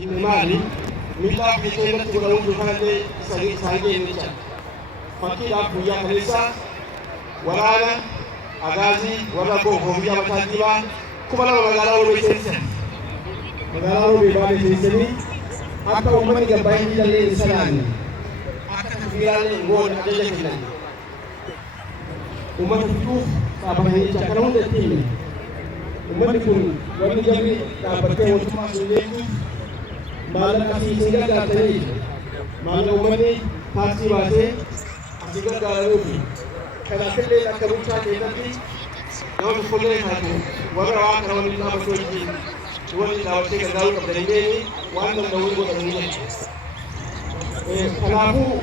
himne maali miidhaaf jecha irratti godhamuun dhufanillee isaan geenye jecha fakkiidhaaf guyyaa kaleessa waraana agaazii warra koofiyyaa mataa diimaa 2,000 magaalaa Roobee seensan magaalaa Roobee baay'ee seensanii akka uummanni gabaa hin diilallee isa laanne akka takbiiraalee goon ajaja kennan ummata fixuuf dhaabbatanii jecha kana hunda itti hime uummanni kun wanni jarri dhaabbattee mootummaa sun beekuuf maallaqa asii isin gargaartanii maallaqa uummanni taaksii baasee asii gargaaranuufi kanaaf illee akka bulchaa keessatti nama tokkollee taatu warra waan kana waliin dhaabbatu wajjin waliin dhaabattee gargaaruu qabdanii waan danda'uu godhanii jechuudha. Kanaafuu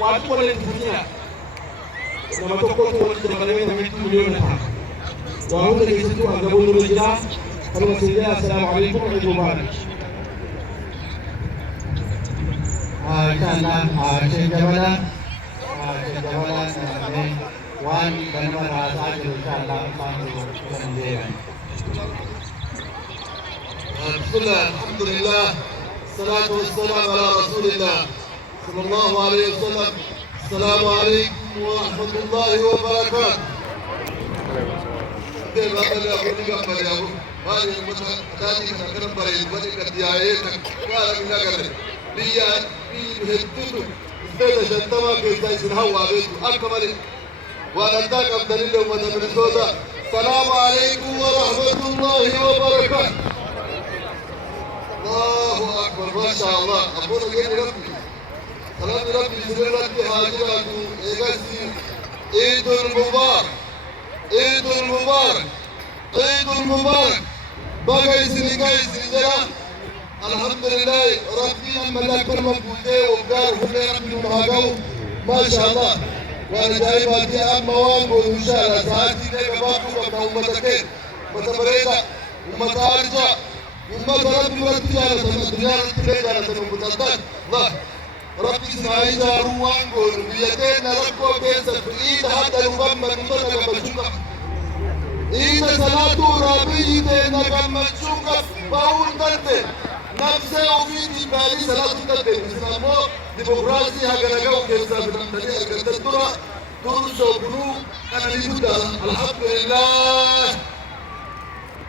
waan tokkollee hin fuutina nama tokkotu walitti dabalamee namitti miliyoona ta'a. Waa hunda keessattuu hangaboon nurra jira. Kanuma sinjaa assalaamu alaikum wa rahmatullahi. Inshallah Sheikh Jabala waan ganama raasaa jiru inshallah isaan deeman. Bismillah, alhamdulillah, salatu wassalam ala rasulillah sallallahu alayhi wa sallam. Assalamu alaikum wa rahmatullahi wa barakatuh. Baada ya kuliga mbele yangu, bali mtani kana bare bali kadiaye kwa mina gare. Dia بهدته استاذ شتما كيسا يسنهوا بيتو أكمل وننتاك بدليل ومدى من السوداء. السلام عليكم ورحمة الله وبركاته. الله أكبر ما شاء الله. أقول لك ربي سلام ربي سررتي حاجرات إيغاسي عيد المبارك عيد المبارك عيد المبارك بقى يسنقاي سنجران. الحمد لله ربنا ملاك المبوده وقال هنا ربي ومهاجو ما شاء الله. وانا جاي باتي اما وانقو ان شاء الله ساعتي لك باقو وابنا امتكين متبريدة ومتارجة ومتربي ورتجالة الدنيا رتجالة المتدد الله ربي سمعي جارو وانقو بيتين ربكو بيسا في ايد حتى المبمى المتنى بجوكا ايد صلاة ربي ايدينا كما تشوكا باون دلتين نفسه وفيدي بالي صلاة الدين إسلامه ديمقراطية هكذا كيسا بنمتلي الكتدرة دروس وبنو أنا نبدا الحمد لله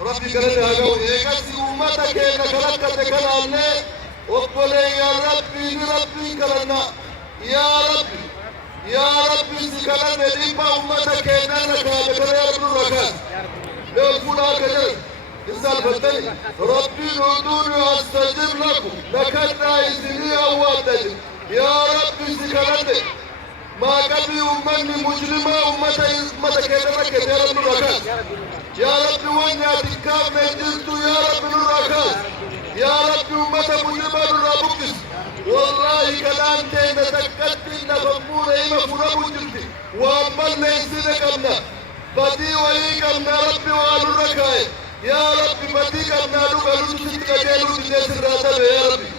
ربي كرده هكذا إيكاسي أمتك إنك لك تكلمنا وقبلي يا ربي كرنا يا ربي سكلنا لما أمتك إنك لك ركان لو فلا كجر إنسان فتني ربي ادعوني أستجب لكم لكنا إذني أواتني يا ربي سكرتي ما قبل أمني مجرمة أمتك كذا يا رب الركاز يا ربي واني أتكاب من جلت يا رب الركاز يا ربي أمتك مجرمة الرابكس والله كلام كينا تكتنا فمونا إما فرابو جلتي وأمنا إنسانك أمنا بدي وإيكم يا ربي وعلو الركاز يا ربي بديك أبنا لك ألوك تتكالو تجيس الراتب يا ربي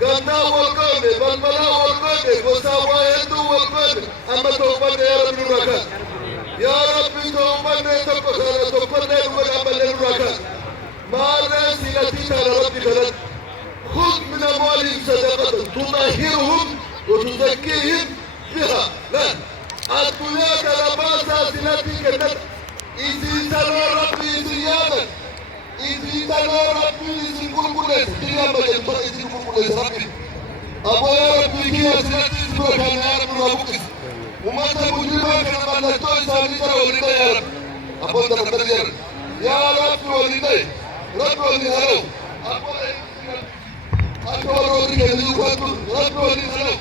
قلنا والقلب بالبلا والقلب وساوا يدو والقلب أما توبنا يا ربي الركاز يا ربي توبنا توبنا يقول أمال الركاز ما الناس التي على ربي خلد خذ من أموالهم صدقة تطهرهم وتزكيهم بها لا الدنيا كلباسة التي كانت إذا تنور ربي زيادة إذا تنور ربي زنقلقلت دنيا مجلبا إذا قلقلت ربي أبو يا ربي كي أسنتي سبرك يا رب ربكس وما تبجلما كما نتوي سامنيتا ولدا يا رب أبو تنتظر يا رب ولدي رب ولدي هلو أبو ولدي رب ولدي هلو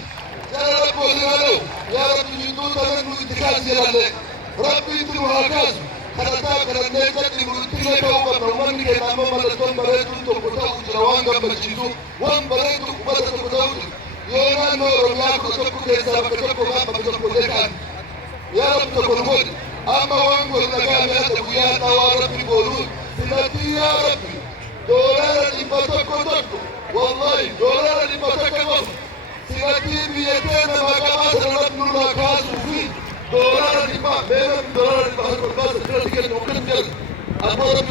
يا رب ولدي هلو يا رب يدون تنمو اتكاس يا ربي يدون هكذا karata karane jadi mulutnya kau berumur ni kita mau melakukan beretu untuk kita ujrawan gambar citu wan beretu kubat untuk kita yona no romya kutuk kesa betul kubat betul kudekan ya rab terkulmud ama wan gol naga ya tabuya tawar fi bolu silati ya rabbi dolar di batok kotok wallahi dolar di batok kotok silati biyatena magama rab nur kasu fi دولار الدفاع بينهم دولار الدفاع الباص الثلاثية المقدس أبو رب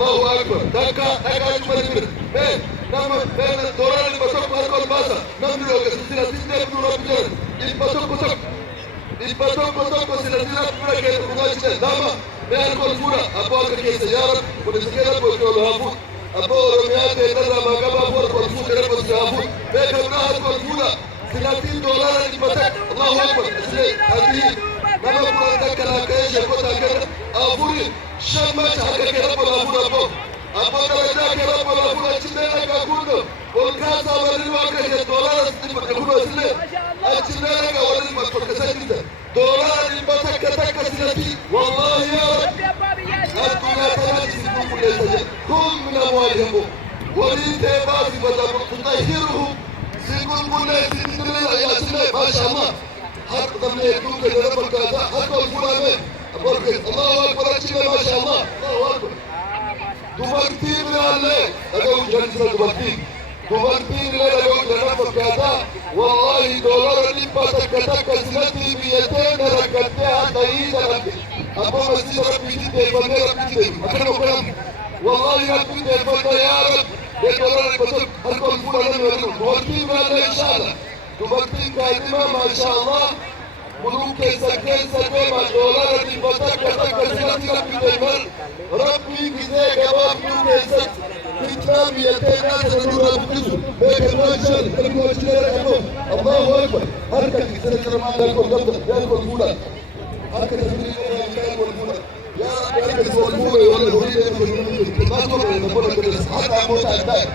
الله أكبر دكا أجمل من بين نعم بين الدولار تبقى سنتنا كبيرة كي تكوناش تهدامة ما يكون فورا أبوك كي سيارة ونسكيرا بوشول هافوت أبو رميات يترى ما قبل فورا والفوت ربس هافوت ما كبرها تكون فورا $30 لبتك الله أكبر هذه ما بقول لك أنا كيش كنت أكبر أفوري شمت حاجة كرب الأفور أبو درجة كرب الأفور أشتري كأكون والكاسة وريوا $1 تبقى أسلي أشتري كأولي ما تفكسيت $1 لبتك كسلتي والله يا رب الدنيا تناسب كل شيء كل من أموالهم وليد باسي بدر تطهرهم سيكون كل سيدنا يا سيدنا ما شاء الله حتى من يدوك لربك حتى الفلانين الله أكبر أشياء ما شاء الله الله أكبر دمرتي من الله أقول جلسة دمرتي من الله أقول لربك هذا والله $1 اللي بتك سنتي 200 ركعتها تايد ربي أبو مسجد ربي جدي بني ربي جدي أكلم كلام والله ربي جدي بني يا رب $1 اللي بتك هالكل فلان دمرتي من الله إن شاء الله دمرتي كايدما ما شاء الله ملوك سكين ما $1 اللي بتك سنتي ربي دايما ربي جدي كباب ملوك سك فتنة 200 ناس نور أبوكسو بيك ما شاء الله كلمة وشيلة الله أكبر هركة سنة ما لكم دبر يا كل فلان هركة سنة يا رب يا رب والفول ولا الهريد ما تقول حتى موت عندك